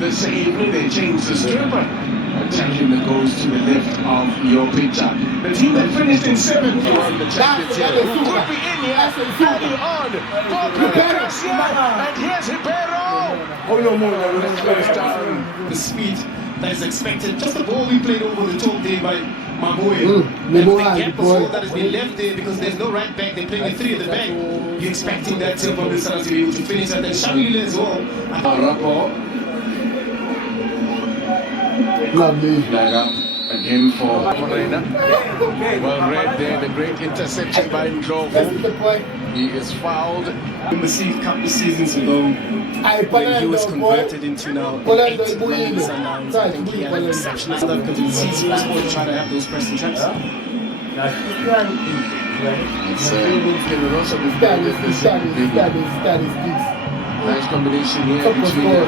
The same, they change the stripper. Attacking the goals to the left of your picture. The team that finished in 7th won the Champions League. Who could be in here? Early on. And here's Ribeiro. The speed that is expected. Just the ball we played over the top there by Mamelodi. And the gap of ball that has been left there because there's no right back. They're playing with 3 at the back. You're expecting that team from the South to be able to finish. And then Shamil as well. Lovely. Flag up again for Morena. Well read there, the great interception by Ndlovu. He is fouled. In the couple of seasons ago, when he was converted into now 8 Mamelodi Sundowns, I think he had an exceptional stuff because we see Supersport try to have those pressing traps. It can also be played at the same video. Nice combination here between Morena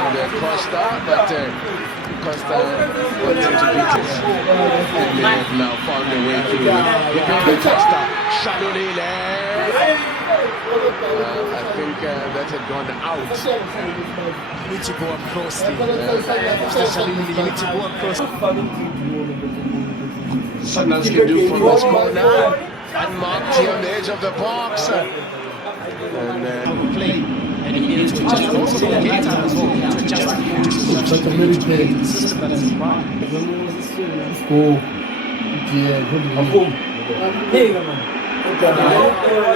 and Costa, but Costa wanted to beat it. And they have now found a way through it. Costa, Shalulile. I think that had gone out. You need to go across the Shalulile, you need to go across. Sundowns can do from this corner. Unmarked here on the edge of the box. And play, and he needed to adjust also for the game time as well. He had to adjust the system that is required.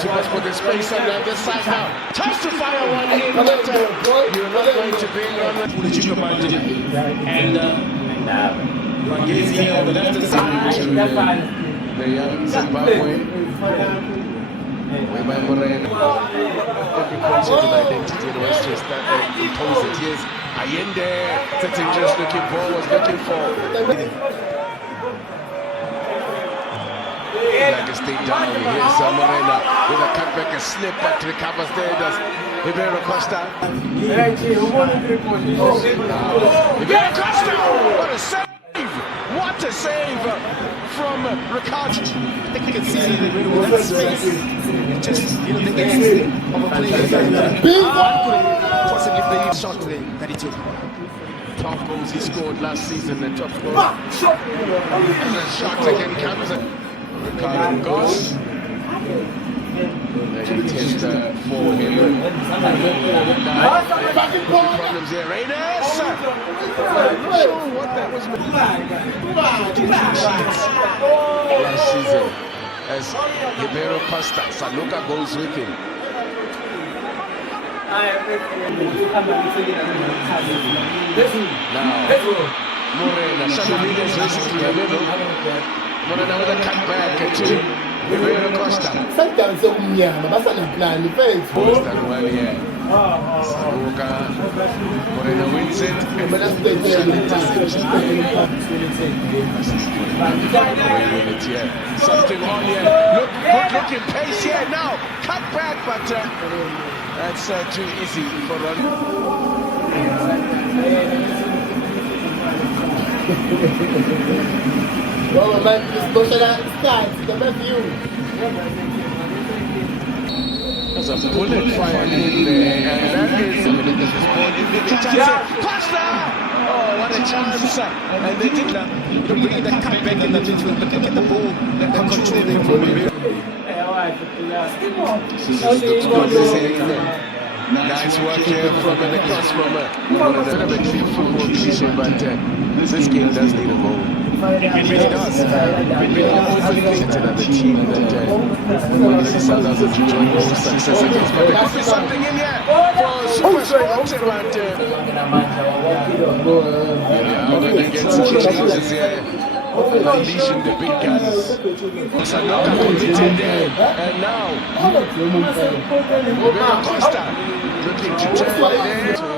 Supersport the space on the other side now. Tries to fire one in, but you're not going to be on and Rangezi here on the left side. The young Zimbabwe. Whereby Morena every conscious identity in West Coast that impose it. Yes, Allende, that dangerous looking ball was looking for. Like a stay down. Here's Morena with a cutback, a slip, but recovers there. Does Ribeiro Costa? Ribeiro Costa! What a save! What a save from Ricardo! I think you can see that space. Just, the instinct of a player possibly play a shot that he took. 12 goals he scored last season, the top goal. And the shot again comes in. Ricardo goes. And he takes for him. Problems here, Raiders. I'm not sure what that was. Last season. As Ribeiro Costa, Saluka goes with him. Now, Morena, Shalulile is racing through the middle. Morena with a cutback to Ribeiro Costa. Costa well here. Saluka, Morena wins it. Something on here. Good looking pace here now. Cut back, but that's too easy for Ronnie. Well, man, just go to that side. The best view. There's a bullet fired in there, and that is Costa! Oh, what a chance! And they did that. They're bringing the cut back in the midfield, but look at the ball that they control there from the Nice work here from an across from a bit of a clean football cliche, but this game does need a goal. It really does. It really does. It's another team that this is Sundowns to join the success against, but there could be something in here for Supersport, but yeah, I'm going to get some changes here. Unleashing the big guns. Sanoka committed there, and now Ribeiro Costa looking to turn there to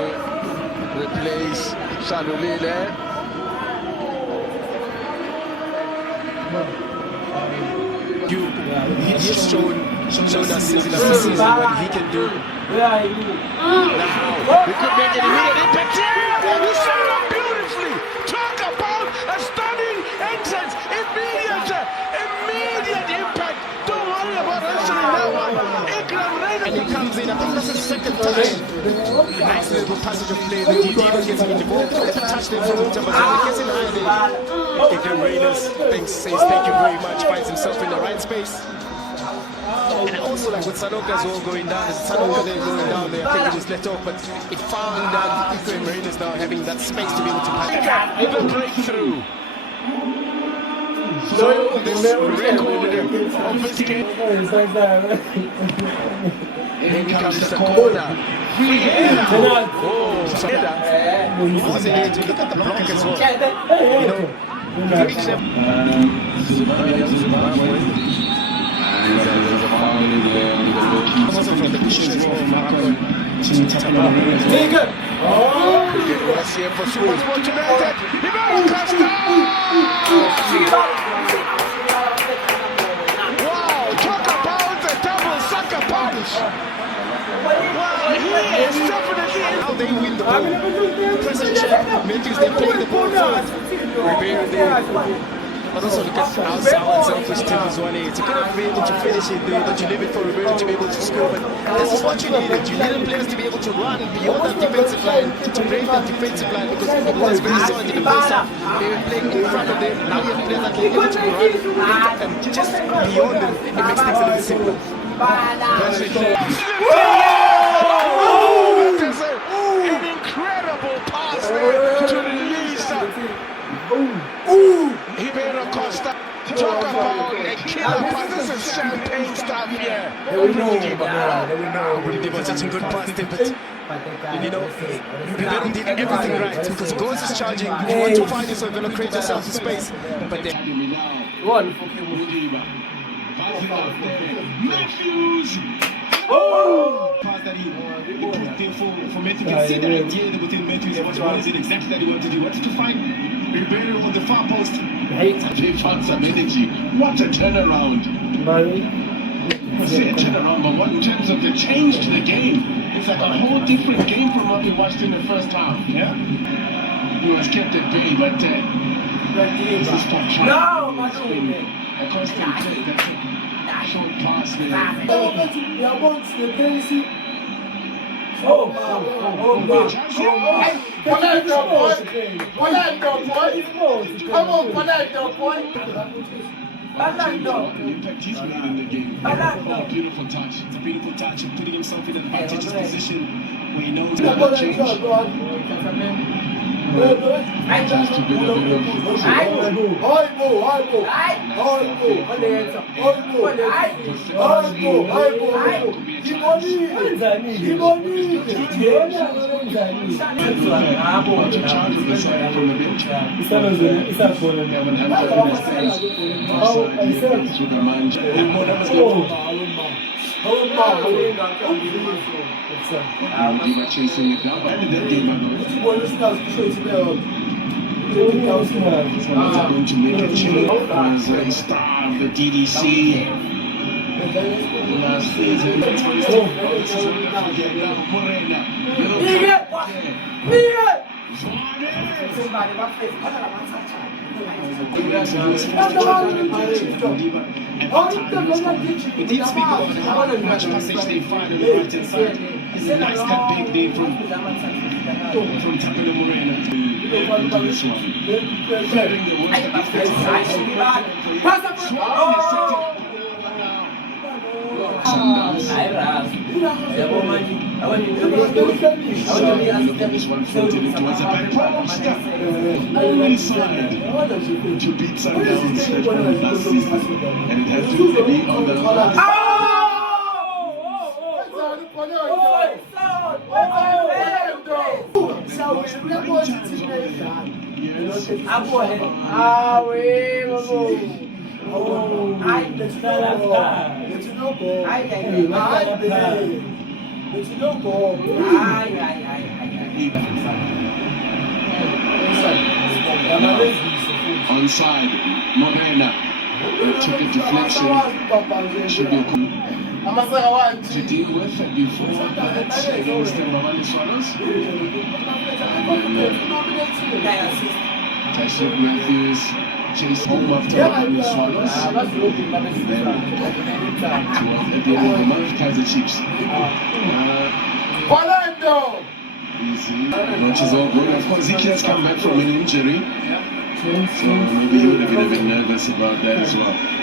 replace Shalulile. He has shown us season after season what he can do. Now we could make an immediate impact here. He set it up beautifully. Talk about a stunning entrance. Immediate impact. Don't worry about answering that one. And he comes in, I think that's his second time Nice little passage of play. The Diva gets involved. Touch them from the top. He gets in high there. Again, Reynolds says thank you very much. Finds himself in the right space. And also like with Sanoka as well going down. Sanoka there going down there. I think it was let off, but it found that Equine Reynolds now having that space to be able to pass. Even breakthrough. So this record of this game. Here comes the corner. Oh, he wasn't able to look at the block as well. You know, very clever. Also from the position as well, Morocco. Let's see for Supersport United. Wow, talk about a double sucker punch. Wow, he is definitely how they win the ball. President Matthews, they play the ball forward. Ribeiro there. But also look at how sour and selfish Tim is running. To kind of be able to finish it there, that you leave it for Ribeiro to be able to score. But this is what you needed. You needed players to be able to run beyond that defensive line, to break that defensive line, because it was very solid in the first half. They were playing in front of them. Now you have players that can be able to run and just beyond them. It makes things a little simple. An incredible pass there to release Ribeiro Costa. Talk about a killer pass. This is champagne stuff here. They were such a good pass there, but you know, Ribeiro did everything right, because goals is charging. You want to find yourself, you want to create yourself space, but then Matthews! Oh! Pass that he put there for Matthews. You can see the idea that within Matthews, what is it exactly that he wanted to do? He wanted to find Ribeiro on the far post. They found some energy. What a turnaround! I say a turnaround, but what in terms of the change to the game? It's like a whole different game from what we watched in the first half. Yeah, he was kept at bay, but this is top try. No, a constant play. That's a short pass there. Impact he's made in the game. Oh, beautiful touch. It's a beautiful touch. And putting himself in an advantageous position where he knows that will change. Just to build a bit chasing it down. I did that game. He's going to make a change as a star of the DDC last season. This is what we did speak about how much passage they find on the right hand side. It's a nice cut big there from Tapelo Morena to this one. Clearing the work of this one floated into a back side to beat Sundowns last season, and it has to be on the onside, Morena took a deflection. Should be to deal with it before that against the Mamelodi Sundowns. Tyson Matthews chased home after Mamelodi Sundowns. Then at the end of the month, Kaiser Chiefs. Easy. Much is all good. Of course, Ziki has come back from an injury. So maybe he would have been a bit nervous about that as well.